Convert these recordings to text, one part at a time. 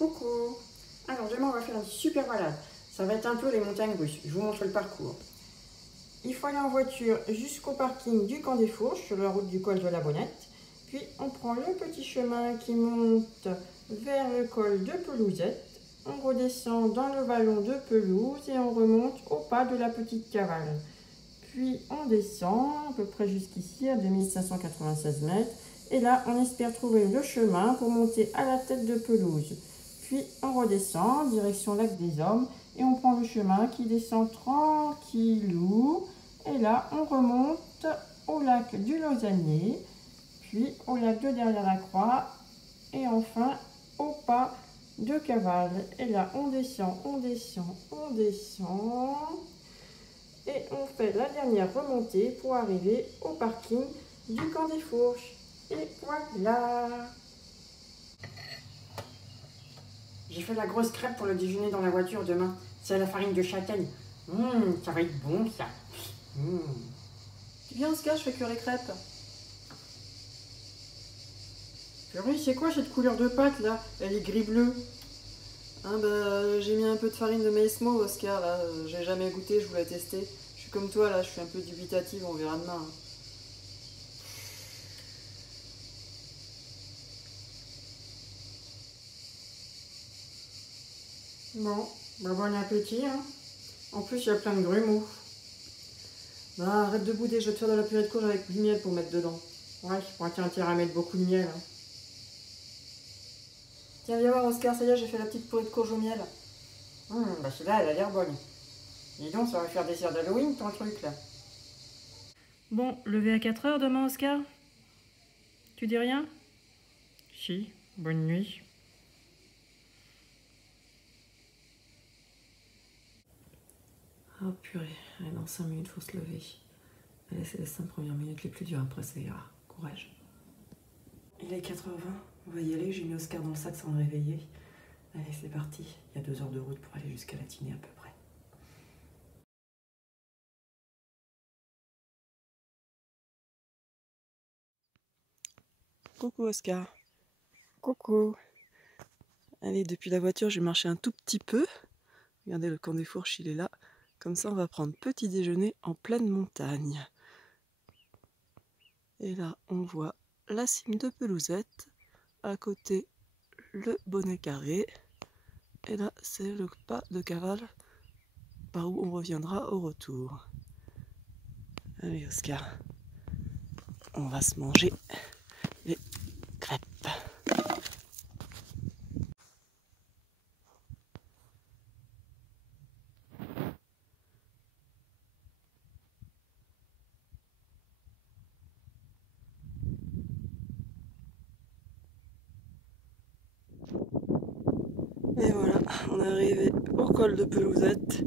Coucou. Alors demain on va faire une super balade. Ça va être un peu les montagnes russes. Je vous montre le parcours. Il faut aller en voiture jusqu'au parking du Camp des Fourches sur la route du col de la Bonnette. Puis on prend le petit chemin qui monte vers le col de Pelousette. On redescend dans le vallon de pelouse et on remonte au pas de la petite cavale. Puis on descend à peu près jusqu'ici à 2596 mètres. Et là on espère trouver le chemin pour monter à la tête de pelouse. Puis on redescend, direction lac des Hommes, et on prend le chemin qui descend tranquillou. Et là, on remonte au lac du Lausannier, puis au lac de Derrière-la-Croix, et enfin au pas de Cavale. Et là, on descend, on descend, on descend, et on fait la dernière remontée pour arriver au parking du Camp des Fourches. Et voilà! J'ai fait la grosse crêpe pour le déjeuner dans la voiture demain. C'est à la farine de châtaigne. Ça va être bon ça. Tu viens Oscar, je fais cuire les crêpes. Purée, c'est quoi cette couleur de pâte là? Elle est gris-bleu. Hein, bah, j'ai mis un peu de farine de maïs mauve Oscar là, j'ai jamais goûté, je voulais tester. Je suis comme toi là, je suis un peu dubitative, on verra demain. Bon, bah bon appétit hein. En plus, il y a plein de grumeaux. Bah, arrête de bouder, je vais te faire de la purée de courge avec du miel pour mettre dedans. Ouais, je pourrais t'intérêt à mettre beaucoup de miel. Hein. Tiens, viens voir Oscar, ça y est, j'ai fait la petite purée de courge au miel. Bah celle-là, elle a l'air bonne. Dis donc, ça va faire dessert d'Halloween ton truc là. Bon, lever à 4 heures demain Oscar? Tu dis rien? Si, bonne nuit. Oh purée, allez, dans 5 minutes, faut se lever. Allez, c'est les 5 premières minutes les plus dures, après ça ira. Courage. Il est 4h20, on va y aller, j'ai mis Oscar dans le sac sans le réveiller. Allez, c'est parti, il y a 2 heures de route pour aller jusqu'à Latiner à peu près. Coucou Oscar. Coucou. Allez, depuis la voiture, j'ai marché un tout petit peu. Regardez, le Camp des Fourches, il est là. Comme ça, on va prendre petit déjeuner en pleine montagne. Et là, on voit la cime de Pelousette. À côté, le bonnet carré. Et là, c'est le pas de Cavale par où on reviendra au retour. Allez, Oscar, on va se manger les crêpes. Et voilà, on est arrivé au col de Pelousette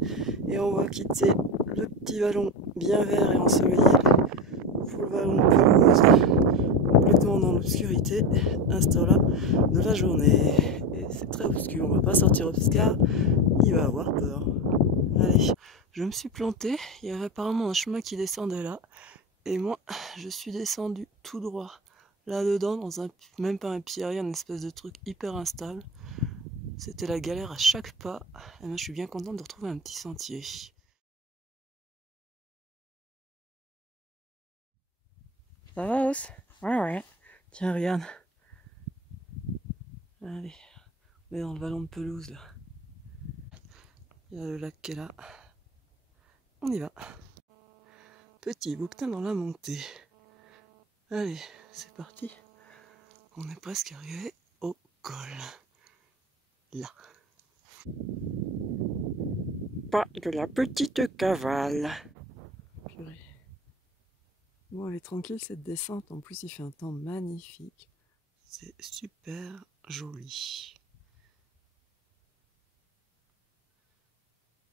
et on va quitter le petit vallon bien vert et ensoleillé pour le vallon de pelouse, complètement dans l'obscurité, à ce temps-là de la journée. Et c'est très obscur, on va pas sortir Oscar, il va avoir peur. Allez, je me suis planté, il y avait apparemment un chemin qui descendait là, et moi je suis descendu tout droit là-dedans, dans un, même pas un pierrier, une espèce de truc hyper instable. C'était la galère à chaque pas, et moi je suis bien contente de retrouver un petit sentier. Ça va, Os? Ouais, ouais. Tiens, regarde. Allez, on est dans le vallon de pelouse là. Il y a le lac qui est là. On y va. Petit bouquetin dans la montée. Allez, c'est parti. On est presque arrivé au col. Là. Pas de la petite cavale. Purée. Bon, elle est tranquille cette descente. En plus, il fait un temps magnifique. C'est super joli.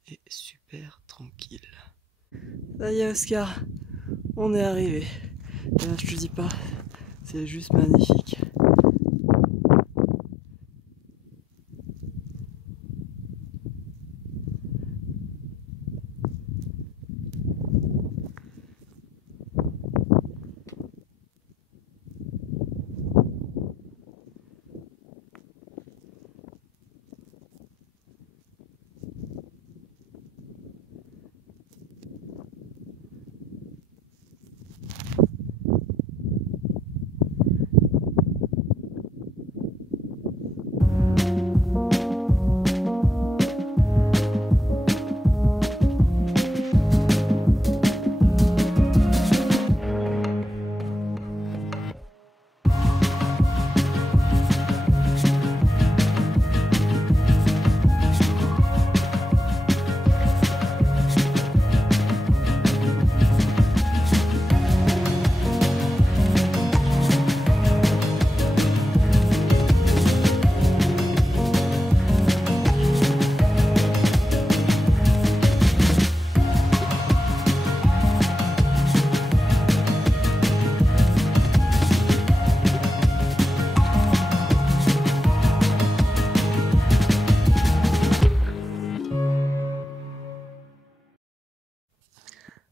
Et super tranquille. Ça y est, Oscar. On est arrivé. Là, je te dis pas, c'est juste magnifique.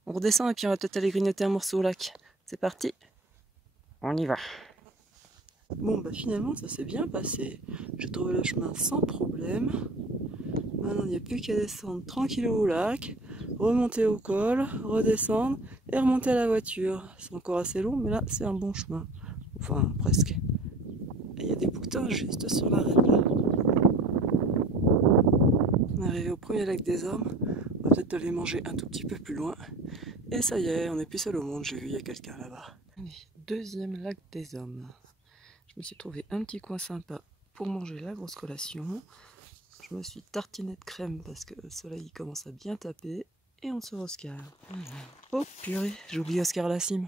On redescend et puis on va peut-être aller grignoter un morceau au lac. C'est parti. On y va. Bon bah finalement ça s'est bien passé. J'ai trouvé le chemin sans problème. Maintenant il n'y a plus qu'à descendre tranquille au lac, remonter au col, redescendre et remonter à la voiture. C'est encore assez long mais là c'est un bon chemin. Enfin presque. Et il y a des bouquetins juste sur l'arête là. On est arrivé au premier lac des hommes. On va peut-être aller manger un tout petit peu plus loin. Et ça y est, on n'est plus seul au monde, j'ai vu, il y a quelqu'un là-bas. Deuxième lac des hommes. Je me suis trouvé un petit coin sympa pour manger la grosse collation. Je me suis tartiné de crème parce que le soleil commence à bien taper. Et on sort Oscar. Oh purée, j'ai oublié Oscar à la cime.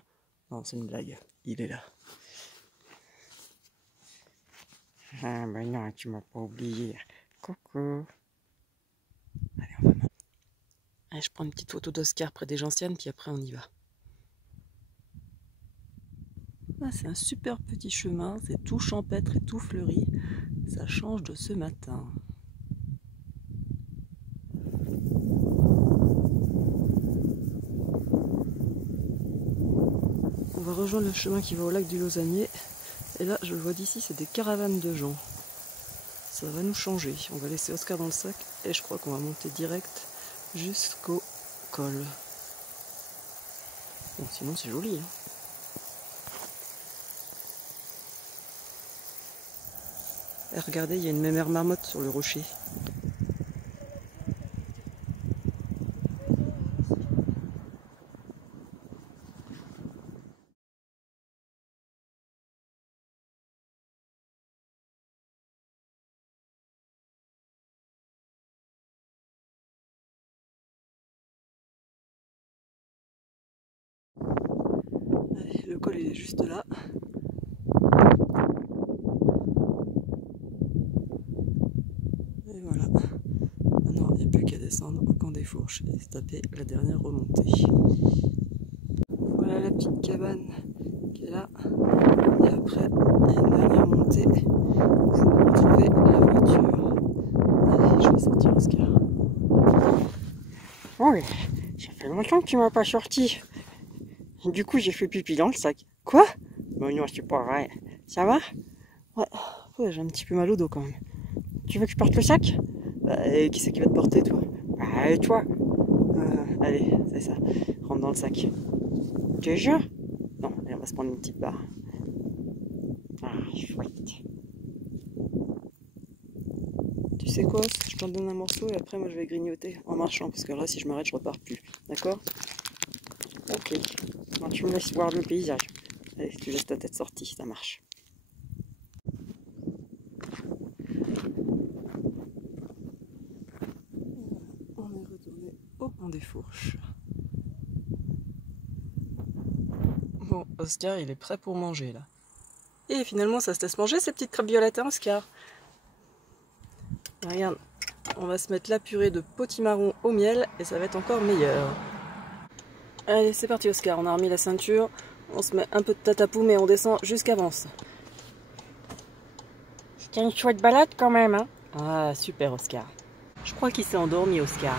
Non, c'est une blague, il est là. Ah ben non, tu m'as pas oublié. Coucou. Allez, on va manger. Allez, je prends une petite photo d'Oscar près des gentianes, puis après on y va. Ah, c'est un super petit chemin, c'est tout champêtre et tout fleuri. Ça change de ce matin. On va rejoindre le chemin qui va au lac du Lausannier. Et là, je le vois d'ici, c'est des caravanes de gens. Ça va nous changer. On va laisser Oscar dans le sac et je crois qu'on va monter direct jusqu'au col. Bon, sinon c'est joli. Hein. Et regardez, il y a une mémère marmotte sur le rocher. Allez, le col il est juste là. Et voilà. Maintenant, il n'y a plus qu'à descendre au camp des Fourches et se taper la dernière remontée. Voilà la petite cabane qui est là. Et après, il y a une dernière montée pour retrouver la voiture. Allez, je vais sortir Oscar. Oui, ça fait longtemps que tu m'as pas sorti. Et du coup, j'ai fait pipi dans le sac. Quoi? Ben non, c'est pas vrai. Ça va? Ouais, j'ai un petit peu mal au dos quand même. Tu veux que je porte le sac? Bah, et qui c'est qui va te porter, toi? Bah, et toi? Allez, c'est ça. Rentre dans le sac. Déjà? Non, allez, on va se prendre une petite barre. Ah, chouette. Tu sais quoi? Je t'en donne un morceau et après, moi, je vais grignoter en marchant. Parce que là, si je m'arrête, je repars plus. D'accord? Ok. Bon, tu me laisses voir le paysage. Allez, tu laisses ta tête sortie, ça marche. On est retourné au camp des Fourches. Bon, Oscar, il est prêt pour manger, là. Et finalement, ça se laisse manger, ces petites crêpes violettes, hein, Oscar? Regarde, on va se mettre la purée de potimarron au miel et ça va être encore meilleur. Allez, c'est parti, Oscar, on a remis la ceinture. On se met un peu de tatapoum et on descend jusqu'à Vence. C'était une chouette balade quand même, hein? Ah, super, Oscar. Je crois qu'il s'est endormi, Oscar.